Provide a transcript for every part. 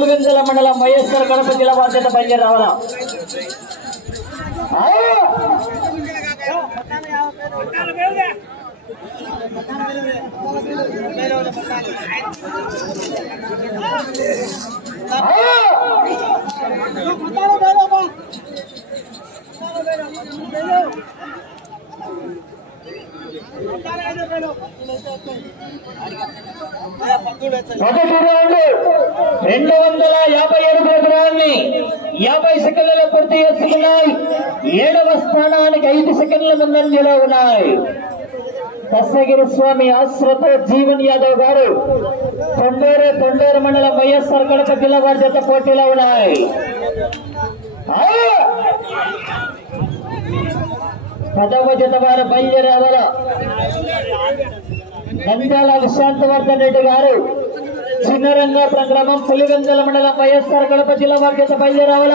పులివెందుల మండలం వైఎస్ఆర్ కడప జిల్లా బాధ్యత బయలుదేరి రావాలా ఆ! ఆ! రౌండ్. రెండు వందల యాభై ఏడు దూరాన్ని యాభై సెకండ్లలో పూర్తి చేసుకున్నాయి. ఏడవ స్థానానికి ఐదు సెకండ్ల ముందంజలో ఉన్నాయి. దశగిరి స్వామి ఆశ్రత జీవన్ యాదవ్ గారు తొండూరు తొండూరు మండలం వైఎస్ఆర్ కడప జిల్లా వారి జత పోటీలో ఉన్నాయి. పదవ జత వారు బయలుదేరావాల నంద్యాల విశాంతవర్ధన్ రెడ్డి గారు. చిన్నరంగ ప్రగ్రామం పులివెందల మండలం వైఎస్ఆర్ కడప జిల్లా బాధ్యత బయలుదేరావాల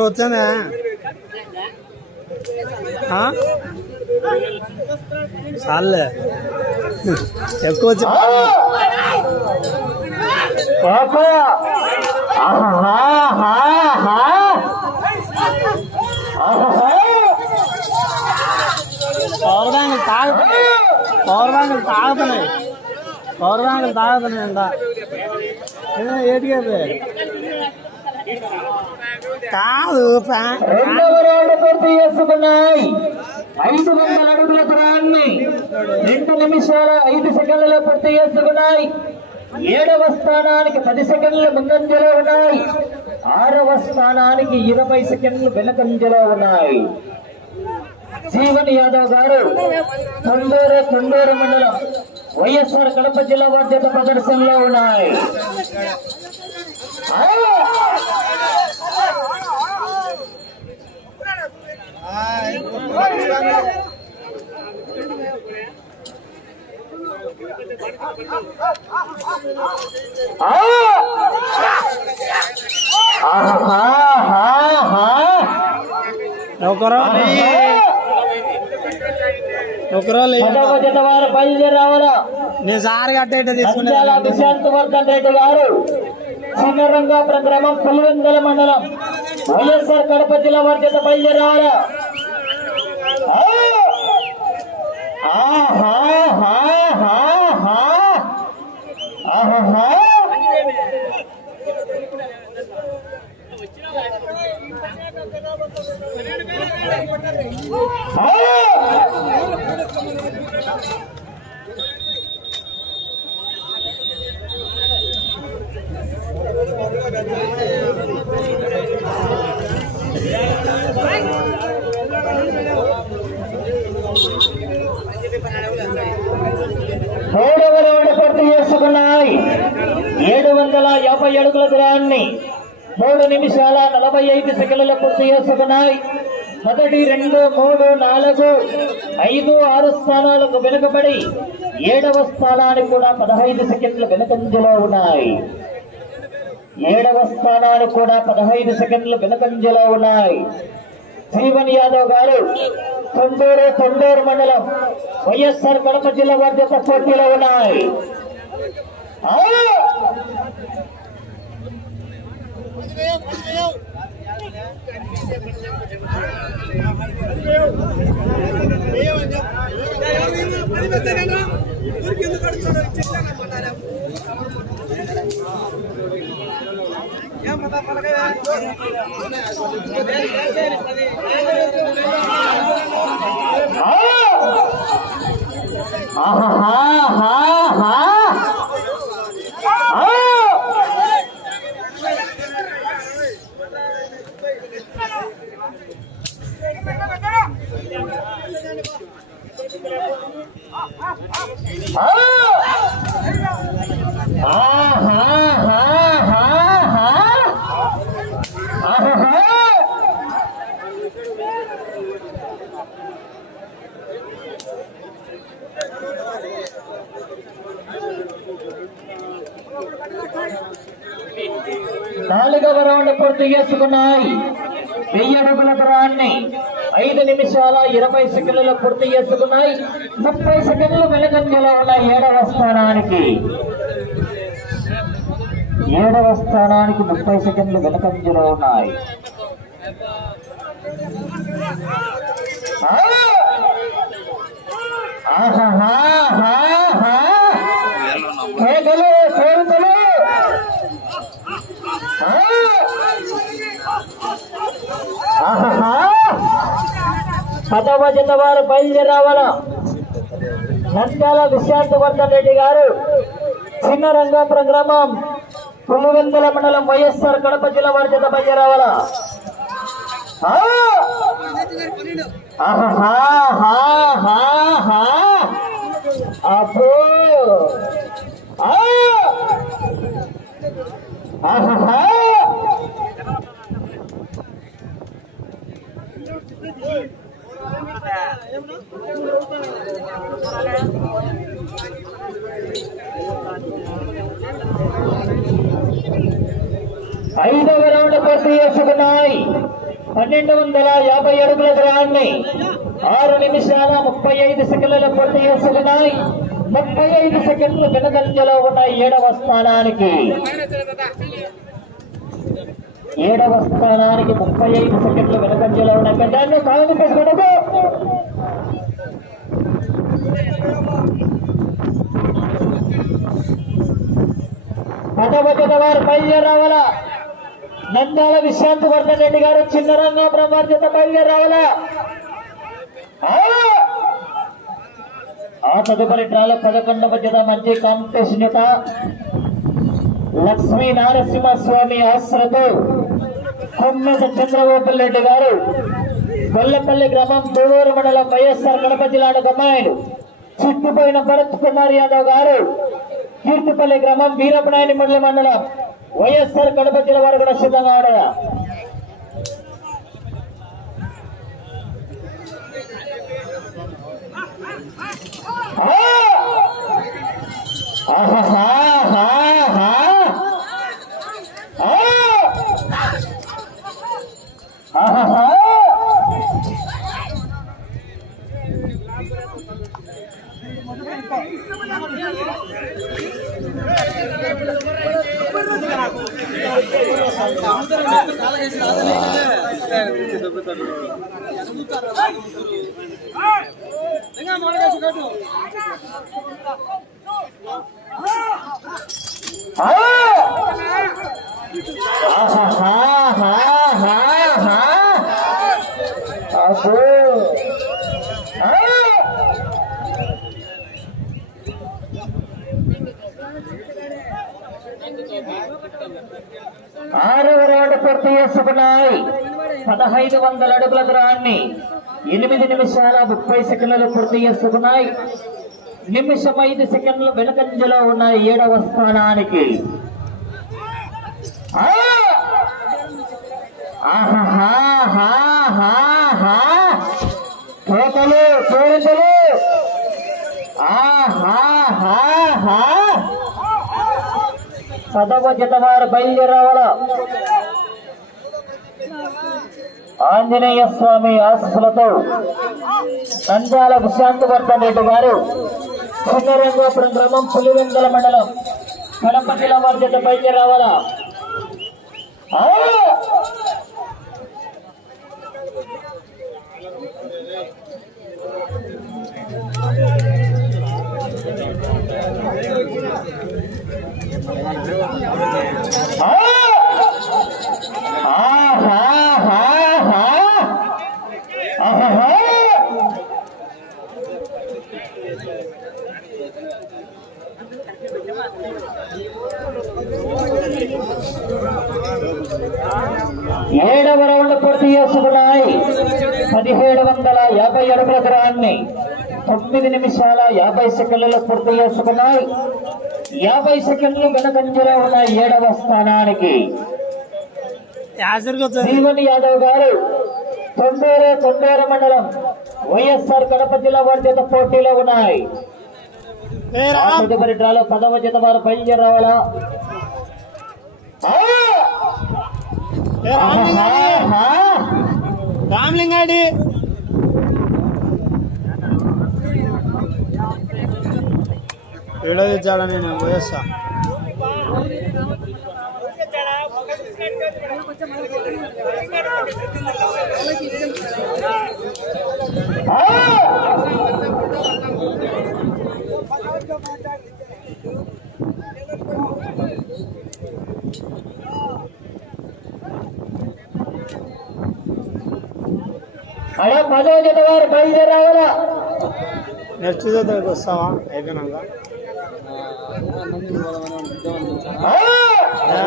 వచ్చానా చాలే ఎక్కువ వచ్చి పవర్ బ్యాంకులు తాగ పవర్ బ్యాంకులు తాగుతున్నాయి. పవర్ బ్యాంకులు తాగుతున్నాయి అంట. ఏటికి కాదు ఫ్యా- పూర్తి చేసుకున్నాయి. ఐదు వందల అడుగుల దూరాన్ని రెండు నిమిషాల ఐదు సెకండ్లలో పూర్తి చేసుకున్నాయి. ఏడవ స్థానానికి పది సెకండ్లు ముందంజలో ఉన్నాయి. ఆరవ స్థానానికి ఇరవై సెకండ్లు వెనకంజలో ఉన్నాయి. జీవన్ యాదవ్ గారు తొండూరు తొండూరు మండలం వైఎస్ఆర్ కడప జిల్లా బాధ్యత ప్రదర్శనలో ఉన్నాయి. నేను సార్ కట్టేట నంద్యాల విశాంత్ వర్ధన్ రెడ్డి గారు చిన్నరంగాపురం గ్రామం పులివెందుల మండలం. వైఎస్ఆర్ కడప జిల్లా వారి చేత బయలుదేరి రావాలా ఆ! ఆహాహాహాహా. ఆహాహా. ఆ! మూడవ రౌండ్ పూర్తి చేసుకున్నాయి ఏడు వందల యాభై అడుగుల దూరాన్ని మూడు నిమిషాల నలభై ఐదు సెకండ్ల పూర్తి చేసుకున్నాయి. మొదటి రెండు మూడు నాలుగు ఐదు ఆరు స్థానాలకు వెనుకబడి ఏడవ స్థానానికి కూడా పదహైదు సెకండ్ల వెనుకంజలో ఉన్నాయి. ఏడవ స్థానాలు కూడా పదహైదు సెకండ్ల వెనుకంజలో ఉన్నాయి. జీవన్ యాదవ్ గారు తొండూరు తొండూరు మండలం వైఎస్ఆర్ కడప జిల్లా బాధ్యత పోటీలో ఉన్నాయి. ఆ! ఆ! నాలుగవ రౌండ్ పూర్తి చేసుకున్నాయి. వెయ్యి అడుగుల దూరాన్ని ఐదు నిమిషాల ఇరవై సెకండ్లు పూర్తి చేసుకున్నాయి. ముప్పై సెకండ్లు వెనుకంజలో ఉన్న ఏడవ స్థానానికి. ఏడవ స్థానానికి ముప్పై సెకండ్లు వెనకంజలో ఉన్నాయి. ఆహా! పదవ జత వారు బయలుదేరావాల నంద్యాల విశాంతవర్ధన్ రెడ్డి గారు చిన్న రంగాపురం గ్రామం పులివెందుల మండలం వైఎస్ఆర్ కడప జిల్లా వారి చేత బయలుదేరావాల ఆ! అబ్బో! ఆ! ఐదవ రౌండ్ పూర్తి చేసుకున్నాయి. పన్నెండు వందల యాభై అడుగుల దూరాన్ని ఆరు నిమిషాల ముప్పై ఐదు సెకండ్ల పూర్తి చేసుకున్నాయి. ముప్పై ఐదు సెకండ్లు వెనకంజలో ఉన్న ఏడవ స్థానానికి. ఏడవ స్థానానికి ముప్పై ఐదు సెకండ్లు వెనకంజలో ఉన్న గడ్డాన్ని కాదు పెట్టుకోవడము పదవ వారు బయలుదేరావాలా నంద్యాల విశ్రాంతి వర్ధన్ రెడ్డి గారు చిన్న రంగాపురం వారి చేత ఆ! తదుపరి డ్రాలో పదకొండవ జత మంచి కాంపిటీషన్ యొక్క లక్ష్మీ నారసింహస్వామి ఆశ్రతో కొమ్మెద చంద్రబాబు రెడ్డి గారు గొల్లపల్లి గ్రామం దూవూరు మండలం వైఎస్ఆర్ కడప జిల్లాకు అమ్మాయిలు చుట్టుపోయిన భరత్ కుమార్ యాదవ్ గారు కీర్తిపల్లి గ్రామం వీరపనాయని మండల మండలం వైఎస్ఆర్ కడప జిల్లా వారు కూడా సిద్ధంగా ఉండగా ఆరవ రౌండ్ పూర్తి చేసుకున్నాయి పదహైదు వందల అడుగుల దూరాన్ని ఎనిమిది నిమిషాల ముప్పై సెకండ్లు పూర్తి చేసుకున్నాయి నిమిషం ఐదు సెకండ్లు వెనకంజలో ఉన్న ఏడవ స్థానానికి. ఆ! ఆహాహాహాహాహా! కేకలు కోరికలు ఆహాహాహా! పదవ జత ఆంజనేయ స్వామి ఆశస్సులతో నంద్యాల విశాంతవర్ధన్ రెడ్డి గారు చిన్నరంగాపురం గ్రామం పులివెందల మండలం కడప జిల్లా వారి జత బయలుదేరావాలా ఆ! ఆ! ఆహాహాహా! ఆహాహా! ఏడవ రౌండ్ పూర్తి చేసుకున్నాయి పదిహేడు వందల యాభై అడుగుల దూరాన్ని తొమ్మిది నిమిషాల యాభై సెకండ్లలో పూర్తి చేసుకున్నాయి. యాభై సెకండ్లు వెనకంజలో ఉన్న ఏడవ స్థానానికి జీవన్ యాదవ్ గారు తొండేరు తొండేరు మండలం వైఎస్ఆర్ కడప జిల్లా వారి చేత పోటీలో ఉన్నాయి. తదుపరి డ్రాలో పదవ జత వారు బయలుదేరి రావాలా! రామ్లింగాడి ఏడో తెచ్చాడా నేను పోయేస్తా. అలా పదో జత వారు బయలుదేరావాలా నెక్స్ట్ దగ్గరికి వస్తావా? అయిపోయినాక ఆ! అన్నది నేను వేస్తా ఆహాహాహా! ఏంటంటే ఆహా!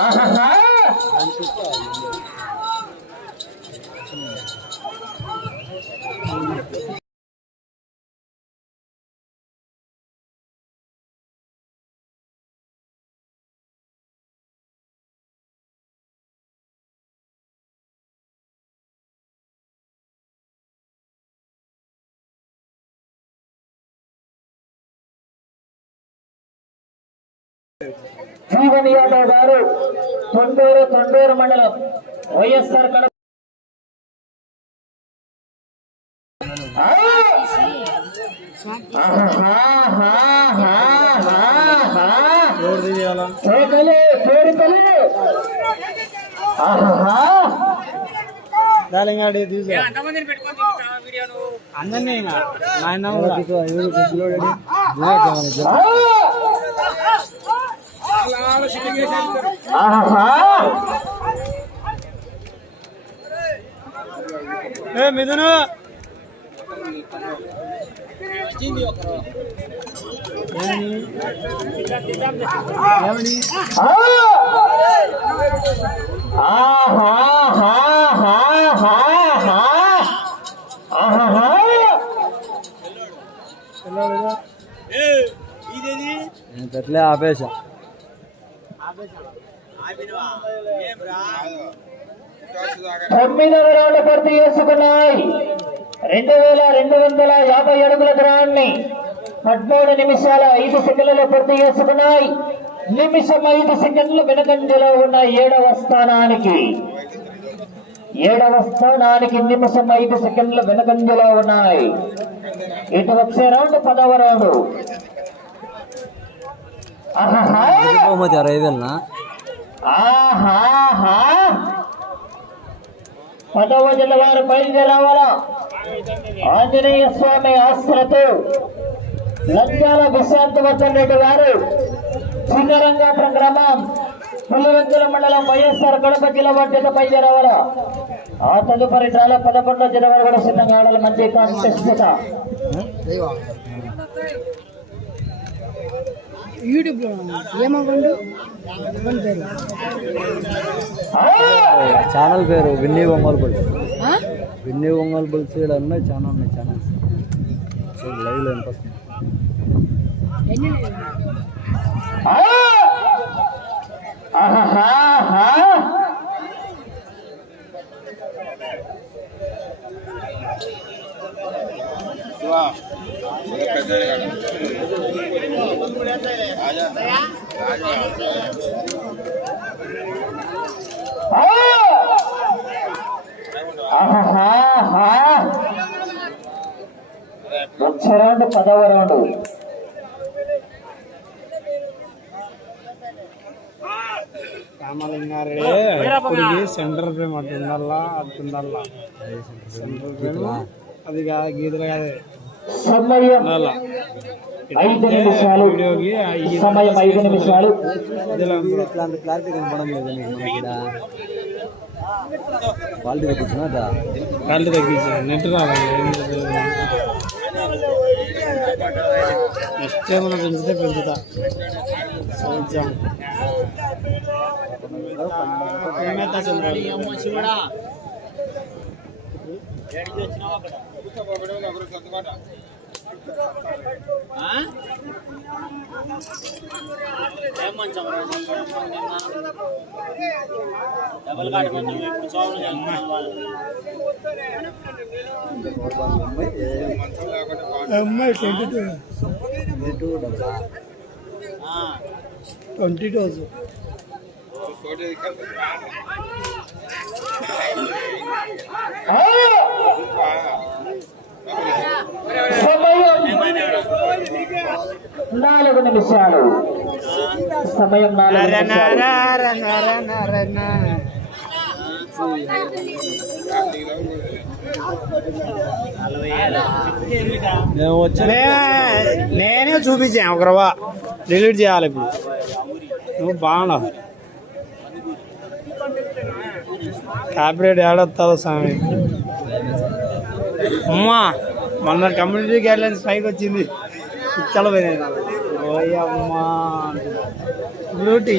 ఆహా. జీవన్ యాదవ్ గారు తొండూరు తొండూరు మండలం వైఎస్ఆర్ దాని ఆడి తీసా. అందరినీ కూడా. ఆహా ఏ మిథును. ఏమని ఆహా. అట్లే ఆపేసా. తొమ్మిదవ రౌండ్ పూర్తి చేసుకున్నాయి. రెండు వేల రెండు వందల యాభై అడుగుల దూరాన్ని పదమూడు నిమిషాల ఐదు సెకండ్లలో పూర్తి చేసుకున్నాయి. నిమిషం ఐదు సెకండ్లు వెనుకంజలో ఉన్న ఏడవ స్థానానికి. ఏడవ స్థానానికి నిమిషం ఐదు సెకండ్లు వెనుకంజలో ఉన్నాయి. ఇటు వచ్చే రౌండ్ పదవ రౌండ్ బహుమతి అరవై వేలనా? పదవ జిల్లా వారు బయలుదేరావాలా ఆంజనేయ స్వామి ఆశ్రతో లంజాల విశాంతవర్ధన్ రెడ్డి గారు సింగరంగాపురం గ్రామం పుల్లవంతుల మండలం వైఎస్ఆర్ కడప జిల్లా బాధ్యత బయలుదేరావాలా ఆ తదుపరి డ్రాలో పదకొండో జిల్లా వారు కూడా సిద్ధంగా ఆడాలి మంచి కాంటెస్ట్. యూట్యూబ్లో ఏమవ్వండు? పేరు! ఛానల్ పేరు Vinny Ongole Bulls? Vinny Ongole Bulls ఇక్కడ ఉన్నాయి చాలా ఉన్నాయి ఛానల్స్. లైవ్లో ఎంత వస్తుంది ఎన్ని ఉన్నాయి? ఆ! ఆహాహాహా! ఆ! ఆహాహాహా! వచ్చే రౌండ్ పదవ రౌండ్ రామలింగారెడ్డి ఇప్పటికి సెంటర్ ఫ్రేమ్ అటు ఉండాలా అటు ఉండాలా సెంటర్ ఫ్రేమ్ అది కాదు గీతలు కాదు. సమయం ఉండాలా ఐదు నిమిషాలు. సమయం ఐదు నిమిషాలు. క్లారిటీ కనపడం లేదు. క్వాలిటీ తగ్గించిన కాళ్ళు తగ్గించా నెట్ రావాలి నెక్స్ట్ ఏమైనా పెంచితే. పెంచుతా చూద్దాం ఏమైతే చంద్రుడు అమ్మాయి twenty two two twenty two ఆ! సమయం నాలుగు నిమిషాలు. సమయం నేనే చూపించాను ఒక రవ్వ. డిలీట్ చేయాలి ఇప్పుడు. నువ్వు బాగున్నావు కాపీరేట్ ఏడొస్తావు స్వామి? అమ్మా మొన్న కమ్యూనిటీ గైడ్లైన్స్ పైకి వచ్చింది. పిచ్చలు పోయినాయి నాకు. ఓయమ్మా. బ్లూటీ.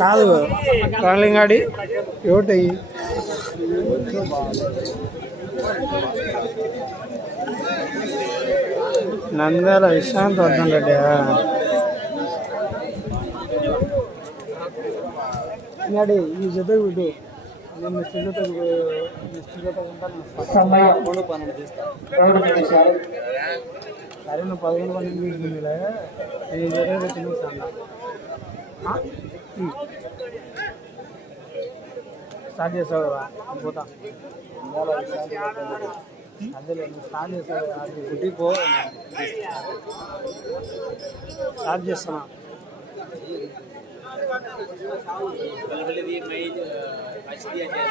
కాదు ట్రావెలింగ్ గాడి ఒకటి నంద్యాల విశ్రాంతి వద్దాం రెడ్డి. ఈ జత వీడు మూడు పన్నెండు నిమిషాలు సరే నువ్వు పదకొండు పన్నెండు తీసుకుందిలే నేను జత తినేస్తాను స్టార్ట్ చేస్తావు కదా పోతా. అదే నువ్వు స్టార్ట్ చేస్తావు అది కుట్టి పో. స్టార్ట్ చేస్తున్నా. Kalau beli di Mei, pasti aja.